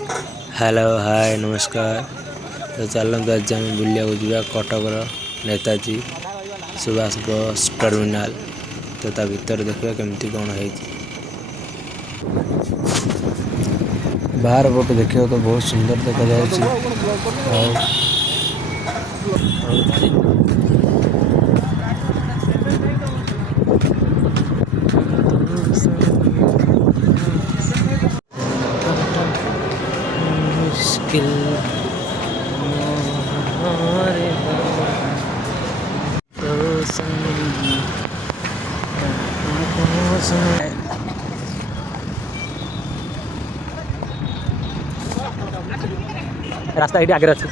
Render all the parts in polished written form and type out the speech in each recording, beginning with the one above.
Hello hi नमस्कार। तो चलते आज आम बुलिया जा कटकर नेताजी सुभाष बस टर्मिनाल। तो ता भीतर देखा केमती कौन है। बाहर पटे देखा तो बहुत सुंदर देखा मुश्किल रास्ता ये आगे अच्छे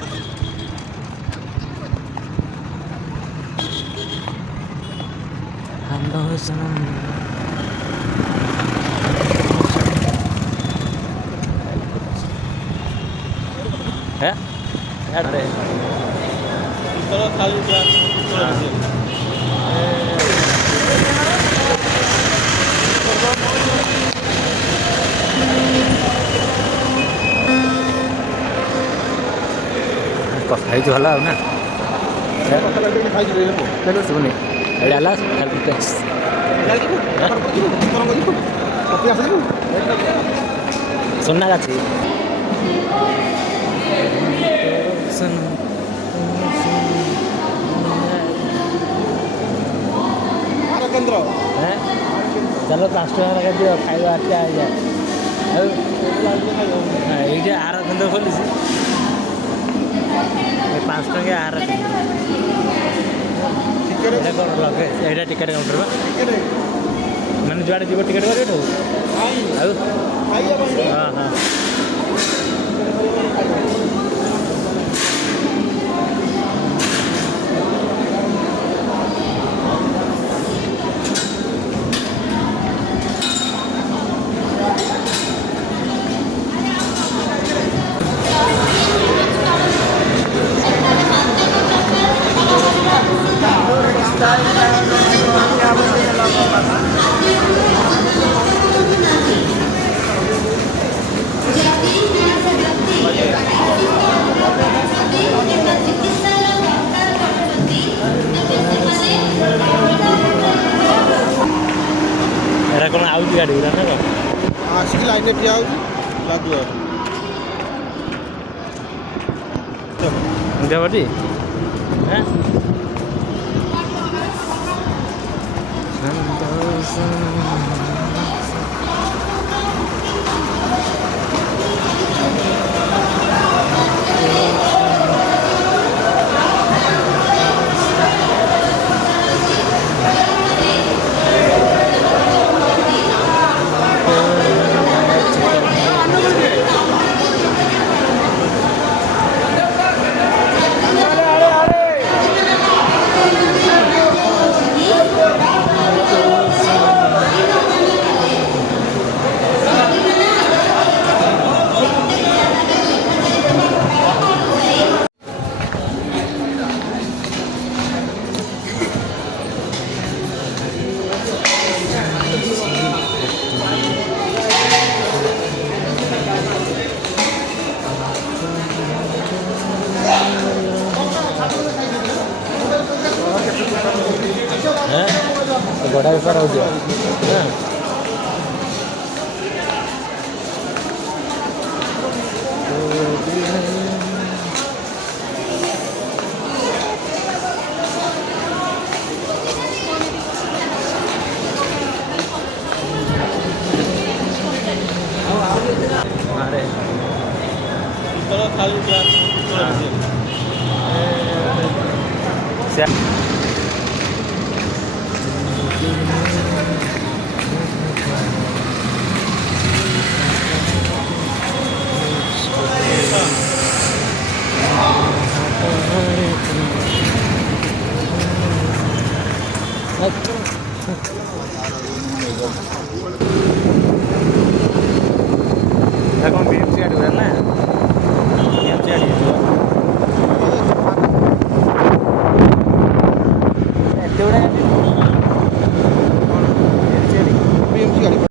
है अरे चलो खाली खाई तो हला ना चलो सुनी डाला टैक्स सुनना चाहिए चलो 5 टका लगा दियो खाଇବା आके आ जाए ये आर केन्द्र खोली 5 टका आर टिकेट टिकेट काउंटर मैंने जुआड़े जीव टिकेट कर हाँ हाँ कौन आउट गाड़ी ना आसिक लाइन ठिया लागू देवटी बड़ा बेपार हो गया अरे चलो खाली